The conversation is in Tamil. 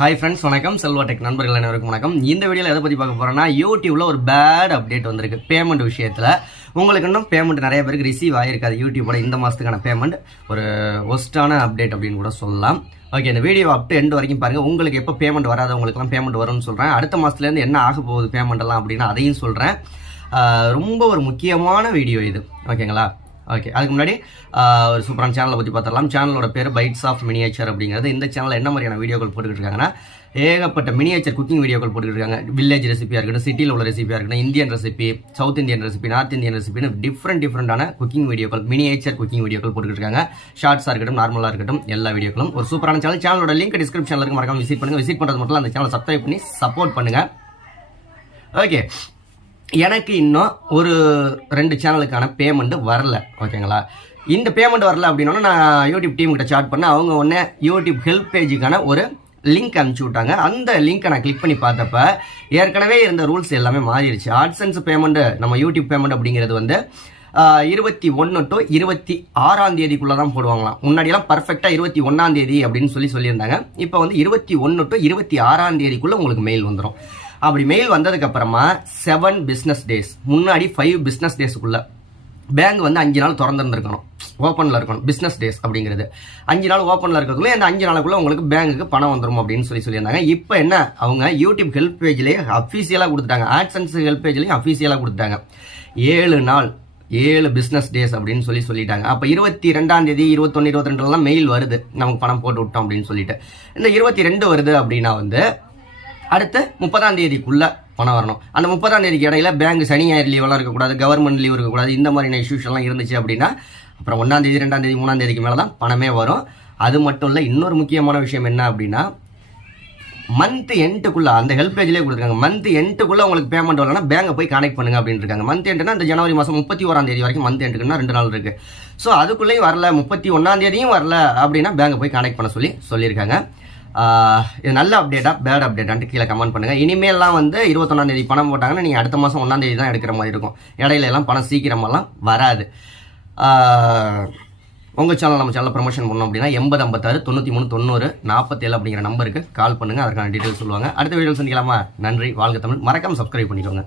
ஹாய் ஃப்ரெண்ட்ஸ், வணக்கம். செல்வா டெக் நண்பர்கள் அனைவருக்கும் வணக்கம். இந்த வீடியோவில் எதை பற்றி பார்க்க போகிறோன்னா, யூடியூப்ல ஒரு பேட் அப்டேட் வந்திருக்கு பேமெண்ட் விஷயத்தில். உங்களுக்கு இன்னும் பேமெண்ட் நிறைய பேருக்கு ரிசீவ் ஆகிருக்காது. யூடியூபோட இந்த மாதத்துக்கான பேமெண்ட் ஒரு ஒஸ்ட்டான அப்டேட் அப்படின்னு கூட சொல்லலாம். ஓகே, இந்த வீடியோ அப் டு எண்ட் வரைக்கும் பாருங்கள். உங்களுக்கு எப்போ பேமெண்ட் வராதவங்களுக்குலாம் பேமெண்ட் வரும்னு சொல்கிறேன். அடுத்த மாதத்துலேருந்து என்ன ஆக போகுது பேமெண்ட் எல்லாம் அப்படின்னு அதையும் சொல்கிறேன். ரொம்ப ஒரு முக்கியமான வீடியோ இது, ஓகேங்களா? ஓகே, அதுக்கு முன்னாடி ஒரு சூப்பரான சேனலை பற்றி பார்த்துடலாம். சேனலோட பேர் பைட்ஸ் ஆஃப் மினியேச்சர் அப்படிங்கிறது. இந்த சேனலில் என்ன மாதிரியான வீடியோக்கள் போட்டுக்கிட்டு இருக்காங்கன்னா, ஏகப்பட்ட மினியேச்சர் குக்கிங் வீடியோக்கள் போட்டுக்கிட்டு இருக்காங்க. வில்லேஜ் ரெசிபியாக இருக்கட்டும், சிட்டியில் உள்ள ரெசிபியாக இருக்கட்டும், Indian recipe, south Indian recipe, north Indian ரெசிபின்னு டிஃப்ரெண்டான குக்கிங் வீடியோக்கள், மினியேச்சர் குக்கிங் வீடியோக்கள் போட்டுக்கிட்டு இருக்காங்க. ஷார்ட்ஸாக இருக்கட்டும், நார்மலாக இருக்கட்டும், எல்லா வீடியோக்களும் ஒரு சூப்பரான சேனல். சேனலோட லிங்க் டிஸ்கிரிப்ஷனில் இருக்கு, மறக்காம விசிட் பண்ணுங்கள். விசிட் பண்ணுறது மட்டும் அந்த சேனலை சப்ஸ்கிரைப் பண்ணி சப்போர்ட் பண்ணுங்கள். ஓகே, எனக்கு இன்னும் ஒரு 2 சேனலுக்கான பேமெண்ட் வரல, ஓகேங்களா? இந்த பேமெண்ட் வரல அப்படின்னா நான் யூடியூப் டீம் கிட்ட சாட் பண்ண, அவங்க உடனே யூடியூப் ஹெல்ப் பேஜுக்கான ஒரு லிங்க் அனுப்பிச்சி விட்டாங்க. அந்த லிங்க்கை நான் கிளிக் பண்ணி பார்த்தப்ப ஏற்கனவே இருந்த ரூல்ஸ் எல்லாமே மாறிடுச்சு. ஆட்சன்ஸ் பேமெண்ட், நம்ம யூடியூப் பேமெண்ட் அப்படிங்கிறது வந்து 21 to 26 தேதிக்குள்ளே தான் போடுவாங்களாம். முன்னாடியெல்லாம் பர்ஃபெக்டாக 21 தேதி அப்படின்னு சொல்லியிருந்தாங்க. இப்போ வந்து 21 to 26 தேதிக்குள்ளே உங்களுக்கு மெயில் வந்துடும். அப்படி மெயில் வந்ததுக்கு அப்புறமா 7 பிஸ்னஸ் டேஸ், முன்னாடி 5 பிஸ்னஸ் டேஸுக்குள்ள பேங்க் வந்து 5 நாள் திறந்துருந்துருக்கணும், ஓப்பனில் இருக்கணும். பிஸ்னஸ் டேஸ் அப்படிங்கிறது 5 நாள் ஓப்பனில் இருக்கிறதுக்குள்ள அந்த 5 நாளுக்குள்ள உங்களுக்கு பேங்குக்கு பணம் வந்துடும் அப்படின்னு சொல்லியிருந்தாங்க. இப்போ என்ன, அவங்க யூடியூப் ஹெல்ப் பேஜ்லேயே அஃபீஷியலாக கொடுத்துட்டாங்க. ஆட்சன்ஸ் ஹெல்ப் பேஜ்லேயும் அஃபீஷியலாக கொடுத்துட்டாங்க. 7 நாள் 7 பிஸ்னஸ் டேஸ் அப்படின்னு சொல்லிட்டாங்க. அப்போ 22 தேதி 21, 22 மெயில் வருது, நமக்கு பணம் போட்டு விட்டோம் அப்படின்னு சொல்லிட்டு. இந்த 22 வருது அப்படின்னா வந்து அடுத்து 30 தேதிக்குள்ள பணம் வரணும். அந்த 30 தேதிக்கு இடையில பேங்க் சனி ஞாயிறு லீவெல்லாம் இருக்கக்கூடாது, கவர்மெண்ட் லீவ் இருக்கக்கூடாது. இந்த மாதிரியான இஷ்யூஸ் எல்லாம் இருந்துச்சு அப்படின்னா அப்புறம் 1 தேதி 2 தேதி 3 தேதிக்கு மேலே தான் பணமே வரும். அது மட்டும் இல்லை, இன்னொரு முக்கியமான விஷயம் என்ன அப்படின்னா, மந்த் எண்டுக்குள்ள அந்த ஹெல்ப் பேஜ்லேயே கொடுத்துருக்காங்க. மந்த் எண்டுக்குள்ள உங்களுக்கு பேமெண்ட் வரலன்னா பேங்கை போய் கனெக்ட் பண்ணுங்க அப்படின்னு இருக்காங்க. மந்த் எண்டுனா இந்த ஜனவரி மாதம் 31 தேதி வரைக்கும் மந்த் எண்டுக்குன்னா 2 நாள் இருக்கு. ஸோ அதுக்குள்ளேயும் வரல, 31 தேதியும் வரல அப்படின்னா பேங்கை போய் கனெக்ட் பண்ண சொல்லியிருக்காங்க. இது நல்ல அப்டேட்டா பேட் அப்டேட்டான்ட்டு கீழே கமெண்ட் பண்ணுங்க. இனிமேல்லாம் வந்து 21 தேதி பணம் போட்டாங்கன்னா நீங்கள் அடுத்த மாதம் 1 தேதி தான் எடுக்கிற மாதிரி இருக்கும். இடையில எல்லாம் பணம் சீக்கிரமெல்லாம் வராது. உங்கள் சேனல் நம்ம சேனலில் ப்ரமோஷன் பண்ணோம் அப்படின்னா 8056 93 90 47 அப்படிங்கிற நம்பருக்கு கால் பண்ணுங்கள். அதற்கான டீட்டெயில் சொல்லுவாங்க. அடுத்த வீடியோ சந்திக்கலாமா? நன்றி, வாழ்க தமிழ். மறக்காம சப்ஸ்கிரைப் பண்ணிக்கோங்க.